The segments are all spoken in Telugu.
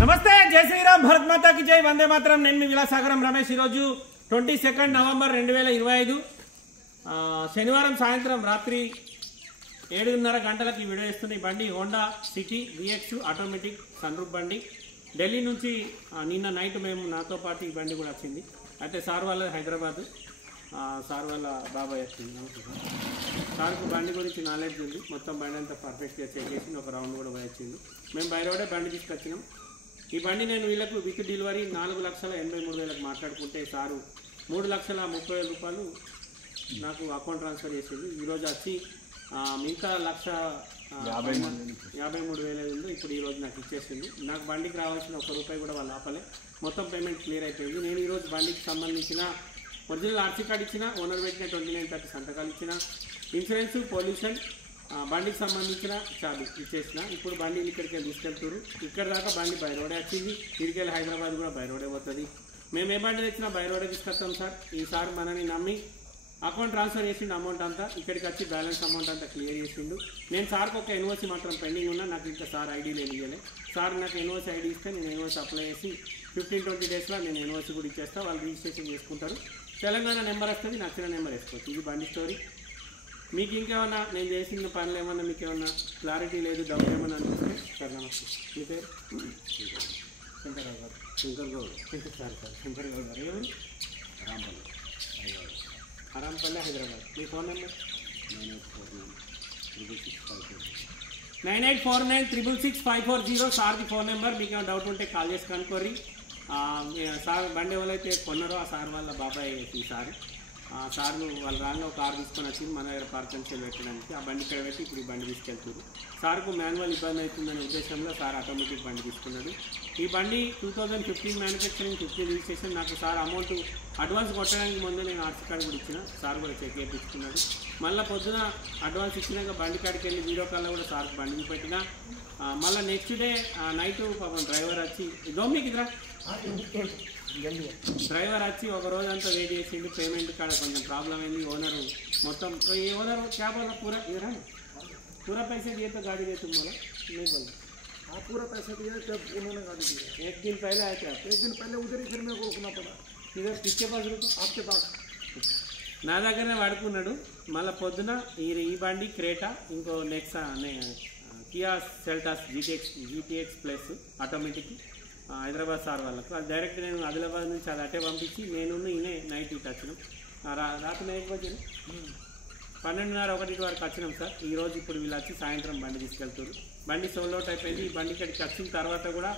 నమస్తే జై శ్రీరామ్ భారత్ మాతా కి జై వందే మాతరం నేను మీ విలాసాగరం రమేష్ ఈరోజు 22 నవంబర్ 2025 శనివారం సాయంత్రం రాత్రి 7:30 గంటలకు ఈ వీడియో ఇస్తున్న ఈ బండి Honda City VX automatic sunroof బండి ఢిల్లీ నుంచి నిన్న నైట్ మేము నాతో పాటు ఈ బండి కూడా వచ్చింది అయితే సార్ వాళ్ళ హైదరాబాద్ సార్ వాళ్ళ బాబాయ్ వచ్చింది నమస్తే సార్కు బండి గురించి నాలెడ్జ్ ఉంది మొత్తం బండి అంతా పర్ఫెక్ట్గా చెక్ చేసి ఒక రౌండ్ కూడా వచ్చింది మేము బయట బండి తీసుకొచ్చినాం ఈ బండి నేను వీళ్ళకు విత్ డెలివరీ 4,83,000 మాట్లాడుకుంటే సారు 3,30,000 రూపాయలు నాకు అకౌంట్ ట్రాన్స్ఫర్ చేసేది ఈరోజు వచ్చి మిగతా 1,53,000 ఉంది ఇప్పుడు ఈరోజు నాకు ఇచ్చేసింది నాకు బండికి రావాల్సిన ₹1 కూడా వాళ్ళు ఆపలే మొత్తం పేమెంట్ క్లియర్ అయిపోయింది నేను ఈరోజు బండికి సంబంధించిన ఒరిజినల్ ఆర్సీ కార్డు ఇచ్చిన ఓనర్ పెట్టిన 2930 సంతకాలు ఇచ్చిన ఇన్సూరెన్స్ పొల్యూషన్ బండికి సంబంధించిన చార్జ్ ఇచ్చేసిన ఇప్పుడు బండిని ఇక్కడికి వెళ్ళి తీసుకెళ్తారు ఇక్కడ దాకా బండి బై రోడే వచ్చింది ఇక్కడికి హైదరాబాద్ కూడా బై రోడే పోతుంది మేము ఏ బండి తెచ్చినా బై రోడే తీసుకొస్తాం సార్ ఈసారి మనని నమ్మి అకౌంట్ ట్రాన్స్ఫర్ చేసిండు అమౌంట్ అంతా ఇక్కడికి వచ్చి బ్యాలెన్స్ అమౌంట్ అంతా క్లియర్ చేసిండు నేను సార్కి ఒక ఎన్ఓసి మాత్రం పెండింగ్ ఉన్నా నాకు ఇంకా సార్ ఐడీలు ఇవ్వలే సార్ నాకు ఎన్ఓసి ఐడి ఇస్తే నేను ఎన్ఓసి అప్లై చేసి 15-20 డేస్లో నేను ఎన్ఓసి కూడా ఇచ్చేస్తాను వాళ్ళు రిజిస్ట్రేషన్ చేసుకుంటారు తెలంగాణ నెంబర్ వస్తుంది నచ్చిన నెంబర్ వేసుకోవచ్చు ఇది బండి స్టోరీ మీకు ఇంకేమన్నా నేను చేసిన పనులు ఏమన్నా మీకు ఏమన్నా క్లారిటీ లేదు డౌట్ ఏమన్నా అనిపిస్తే సార్ నమస్తే మీ పేరు శంకర్రావు గారు సార్ శంకర్ గౌడ్ గారు ఎవరు అరాంపల్లి హైదరాబాద్ మీ ఫోన్ నెంబర్ 9849666540 సార్ది ఫోన్ నెంబర్ మీకు ఏమైనా డౌట్ ఉంటే కాల్ చేసి కనుక్కోర్రి సార్ బండి ఎవరైతే కొన్నారో ఆ సార్ వాళ్ళ బాబాయ్ ఈసారి సార్ను వాళ్ళు రాగా ఒక కారు తీసుకొని వచ్చి మన దగ్గర పార్కంచెలు పెట్టడానికి ఆ బండి ఇక్కడ పెట్టి ఇప్పుడు ఈ బండి తీసుకెళ్తారు సార్కు మాన్యువల్ ఇబ్బంది అవుతుందనే ఉద్దేశంలో సార్ ఆటోమేటిక్ బండి తీసుకున్నాడు ఈ బండి 2015 మ్యానుఫ్యాక్చరింగ్ 15 రిజిస్ట్రేషన్ నాకు సార్ అమౌంట్ అడ్వాన్స్ కొట్టడానికి ముందు నేను ఆర్సీ కార్డు కూడా ఇచ్చిన సార్ కూడా చెక్ చేయించుకున్నాడు మళ్ళీ పొద్దున అడ్వాన్స్ ఇచ్చినాక బండి కాడికి వెళ్ళి వీడియో కాల్లో కూడా సార్ బండి పెట్టిన మళ్ళీ నెక్స్ట్ డే నైట్ పాపం డ్రైవర్ వచ్చి దోమికిరా డ్రైవర్ వచ్చి ఒక రోజంతా వెయిట్ చేసిండు పేమెంట్ కాడ కొంచెం ప్రాబ్లం అయింది ఓనర్ మొత్తం ఓనర్ क्या बोला पूरा पैसे दिए तो गाड़ी दे तुम बोला नहीं बोला हाँ पूरा पैसा दिया जब उन्होंने गाड़ी दिया एक दिन पहले आए थे आप एक दिन पहले उधर ही फिर मेरे को रुकना पड़ा इधर किसके पास रुको आपके पास నా దగ్గరనే వాడుకున్నాడు మళ్ళీ పొద్దున ఈ బండి క్రేటా ఇంకో Nexa Kia Seltos GTX plus automatic Hyderabad sir వాళ్ళకు అది డైరెక్ట్ నేను ఆదిలాబాద్ నుంచి అది అట్టే పంపించి నేను ఈయనే నైట్ ఇటు వచ్చినాం రాత్రి నైట్ వచ్చిన 12:30-1 వరకు వచ్చినాం సార్ ఈరోజు ఇప్పుడు వీళ్ళు వచ్చి సాయంత్రం బండి తీసుకెళ్తారు బండి సోల్డ్ అవుట్ అయిపోయింది ఈ బండి ఇక్కడికి వచ్చిన తర్వాత కూడా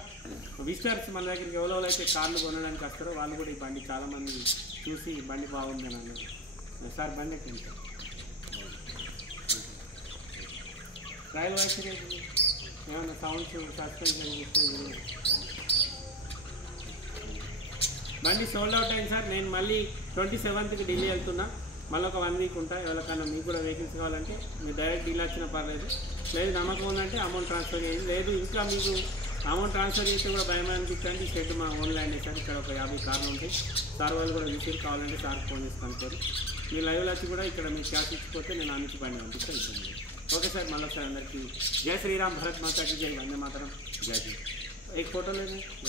విజిటర్స్ మన దగ్గరికి ఎవరో అయితే కార్లు కొనడానికి వస్తారో వాళ్ళు కూడా ఈ బండి చాలామంది చూసి ఈ బండి బాగుంది అని అన్నారు సార్ బండి ఎక్కింది సార్ ట్రయల్ వైస్ ఏమన్నా సౌండ్స్ సస్పెన్షన్ బండి సోల్డ్ అవుట్ అయింది సార్ నేను మళ్ళీ 27కి ఢిల్లీ వెళ్తున్నా మళ్ళీ ఒక 1 వీక్ ఉంటా ఎవరికన్నా మీకు కూడా వెహికల్స్ కావాలంటే మీరు డైరెక్ట్ ఢిల్లీ వచ్చినా పర్లేదు లేదు నమ్మకం ఉందంటే అమౌంట్ ట్రాన్స్ఫర్ చేయండి లేదు ఇంకా మీకు అమౌంట్ ట్రాన్స్ఫర్ చేస్తే కూడా భయం అనిపించండి షెడ్ మా ఓన్ ల్యాండ్ సార్ ఇక్కడ ఒక 50 కార్లు ఉంటాయి సార్ వాళ్ళు కూడా రిసీవ్ కావాలంటే సార్ ఫోన్ చేసి కనుక్కోరు మీ లైవ్లో వచ్చి కూడా ఇక్కడ మీకు క్యాష్ ఇచ్చిపోతే నేను అన్నించి బండి పంపిస్తాను ఓకే సార్ మళ్ళీ ఒకసారి అందరికీ జై శ్రీరామ్ భారత్ మాతా కి జై వందే మాతరం జై శ్రీ एक फोटो लेंगे।